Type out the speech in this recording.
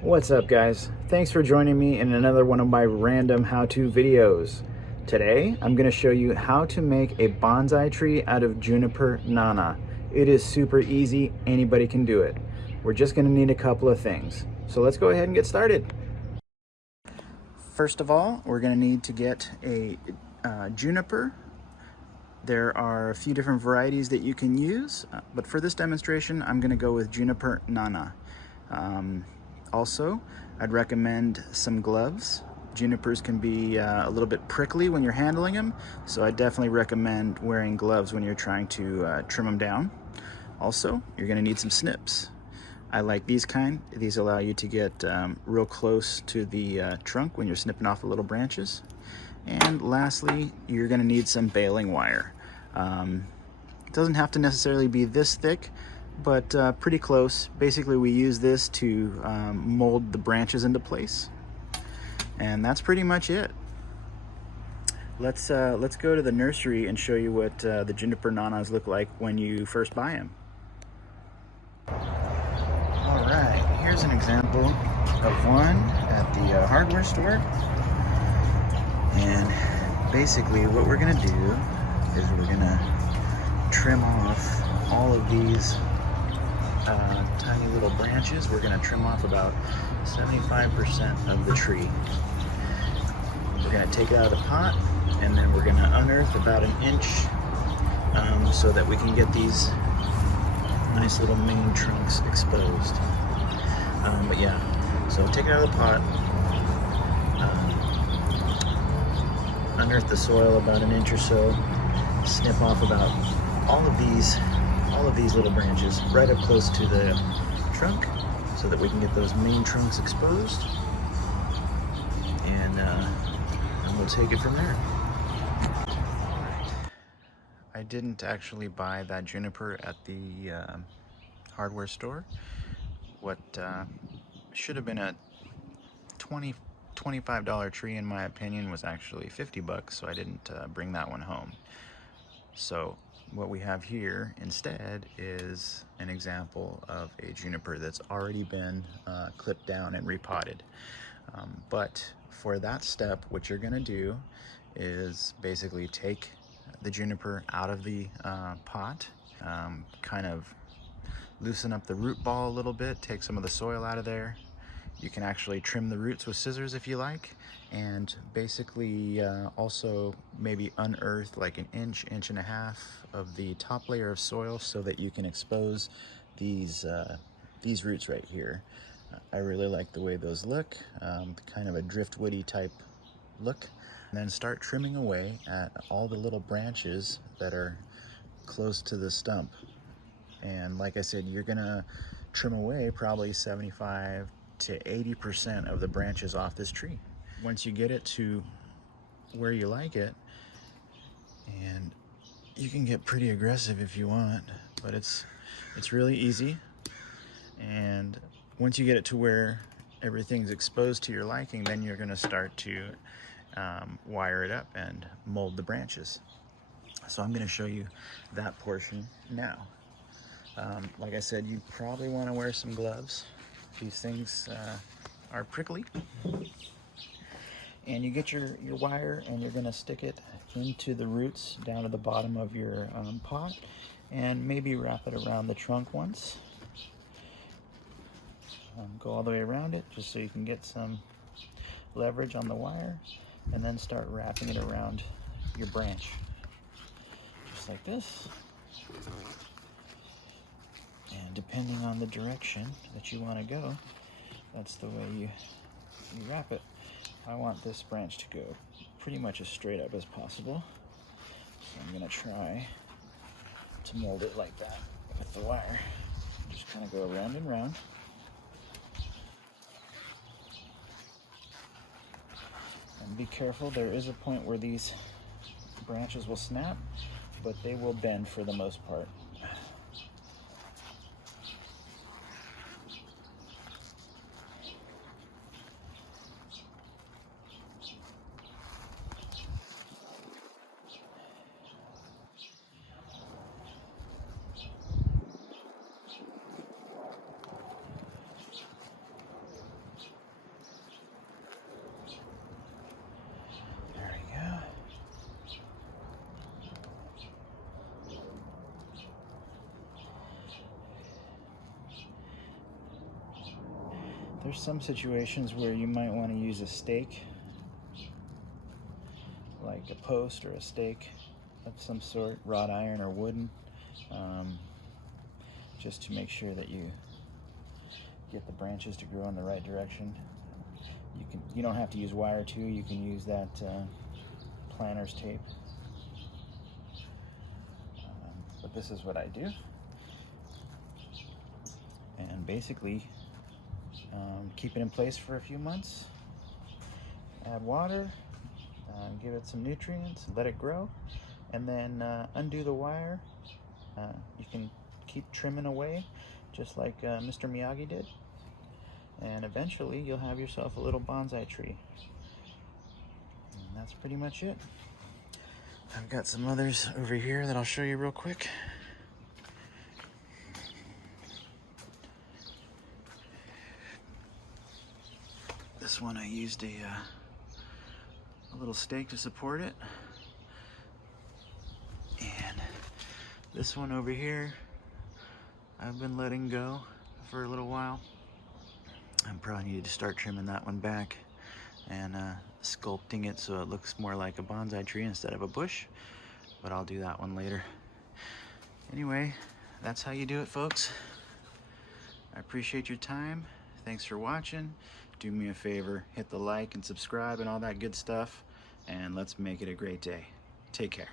What's up, guys? Thanks for joining me in another one of my random how-to videos. Today I'm going to show you how to make a bonsai tree out of Juniper Nana. It is super easy, anybody can do it. We're just going to need a couple of things. So let's go ahead and get started. First of all, we're going to need to get a juniper. There are a few different varieties that you can use, but for this demonstration I'm going to go with Juniper Nana. Also, I'd recommend some gloves. Junipers can be a little bit prickly when you're handling them, so I definitely recommend wearing gloves when you're trying to trim them down. Also, you're going to need some snips. I like these kind. These allow you to get real close to the trunk when you're snipping off the little branches. And lastly, you're going to need some baling wire. It doesn't have to necessarily be this thick, but pretty close. Basically, we use this to mold the branches into place, and that's pretty much it. Let's go to the nursery and show you what the Juniper Nanas look like when you first buy them. All right, here's an example of one at the hardware store, and basically what we're gonna do is we're gonna trim off all of these tiny little branches. We're going to trim off about 75% of the tree. We're going to take it out of the pot, and then we're going to unearth about an inch so that we can get these nice little main trunks exposed. But yeah, so take it out of the pot, unearth the soil about an inch or so, snip off about all of these little branches right up close to the trunk so that we can get those main trunks exposed, and we'll take it from there. Alright. I didn't actually buy that juniper at the hardware store. What should have been a $25 tree in my opinion was actually 50 bucks, so I didn't bring that one home. So what we have here instead is an example of a juniper that's already been clipped down and repotted. But for that step, what you're gonna do is basically take the juniper out of the pot, kind of loosen up the root ball a little bit, take some of the soil out of there. You can actually trim the roots with scissors if you like, and basically also maybe unearth like an inch and a half of the top layer of soil so that you can expose these roots right here. I really like the way those look, kind of a driftwoody type look. And then start trimming away at all the little branches that are close to the stump. And like I said, you're gonna trim away probably 75 to 80% of the branches off this tree. Once you get it to where you like it, and you can get pretty aggressive if you want, but it's really easy. And once you get it to where everything's exposed to your liking, then you're going to start to wire it up and mold the branches. So I'm going to show you that portion now. Like I said, you probably want to wear some gloves. These things are prickly. And you get your wire, and you're going to stick it into the roots down to the bottom of your pot, and maybe wrap it around the trunk once. Go all the way around it just so you can get some leverage on the wire, and then start wrapping it around your branch. Just like this. And depending on the direction that you want to go, that's the way you wrap it. I want this branch to go pretty much as straight up as possible. So I'm going to try to mold it like that with the wire. Just kind of go around and round. And be careful, there is a point where these branches will snap, but they will bend for the most part. There's some situations where you might want to use a stake, like a post or a stake of some sort, wrought iron or wooden, just to make sure that you get the branches to grow in the right direction. You don't have to use wire too. You can use that planter's tape. But this is what I do, and basically keep it in place for a few months. Add water, give it some nutrients, let it grow, and then undo the wire. You can keep trimming away, just like Mr. Miyagi did, and eventually you'll have yourself a little bonsai tree. And that's pretty much it. I've got some others over here that I'll show you real quick. This one I used a little stake to support it. And this one over here, I've been letting go for a little while. I probably need to start trimming that one back and sculpting it so it looks more like a bonsai tree instead of a bush, but I'll do that one later. Anyway, that's how you do it, folks. I appreciate your time. Thanks for watching. Do me a favor, hit the like and subscribe and all that good stuff, and let's make it a great day. Take care.